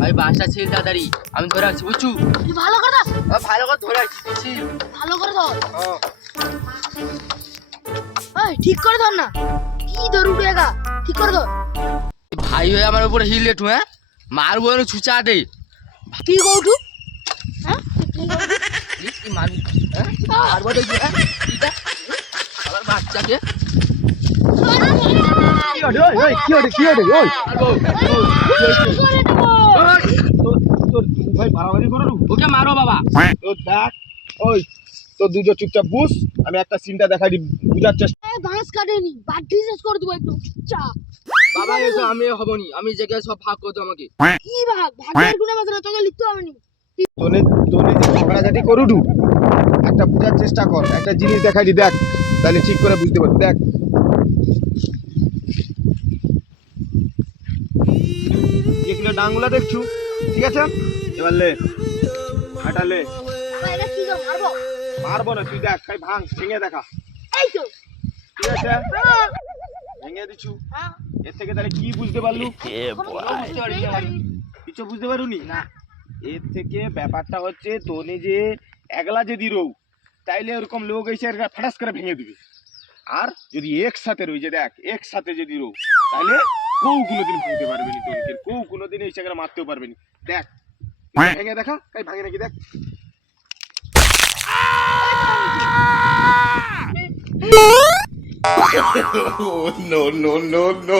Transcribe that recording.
ভাই বাসটা ছিল তাড়াতাড়ি, আমি ধরে রাখছি বুঝছু। ভালো করে দাও, ভালো করে ধরে রাখছি। ভালো করে দাও। এই ঠিক করে ধর না, কি ধর উঠে গা, ঠিক করে ধর। ভাই হয়ে আমার উপরে হিল লেটু, হ্যাঁ মারবো এর ছুচা দে। কি কৌঠু? হ্যাঁ কি মারবি? হ্যাঁ মারবো দেখি। হ্যাঁ আবার বাচ্চাকে ওকে মারো বাবা। দুটো চুপচাপ বুঝ, আমি একটা সিনটা দেখাই দি, বুঝার চেষ্টা। বাঁশ কাটেনি, বাটি শেষ করে দেবো একদম চুপচাপ। বাবা এসো, আমি হবনি, আমি জায়গায় সব ভাগ করতো আমাকে। কি ভাগ? ভাগের গুণে মাঝে না, তোকে লিখতে হবে নি। তোনে তোনে যে ঝগড়াঝাটি করুডু, একটা বুঝার চেষ্টা কর, একটা জিনিস দেখাই দি, দেখ তাহলে ঠিক করে বুঝতে পারবি। দেখ যেগুলো ডাঙ্গুলা দেখছু, ঠিক আছে, এবার লে হাঁটালে বাবা এটা কি দাও মারবো? মারবো না, তুই দেখ খাই ভাঙ ভেঙে দেখা, এই তো ঠিক আছে, হ্যাঁ, ভেঙে দিছু। হ্যাঁ। এর থেকে তাহলে কি বুঝতে পারলু? বুঝতে পারি কিছু বুঝতে পারুনি না। এর থেকে ব্যাপারটা হচ্ছে তোনে যে একলা যদি রৌ, তাইলে ওরকম লোক এসে ফাটাস করে ভেঙে দিবে। আর যদি একসাথে রই, যে দেখ একসাথে যদি রৌ, তাহলে কেউ কোনোদিন ভাঙতে পারবে নি, তোকে কেউ কোনোদিন এই জায়গায় মারতেও পারবে নি। দেখ ভেঙে দেখা, তাই ভাঙে নাকি দেখ। Oh, no, no, no, no.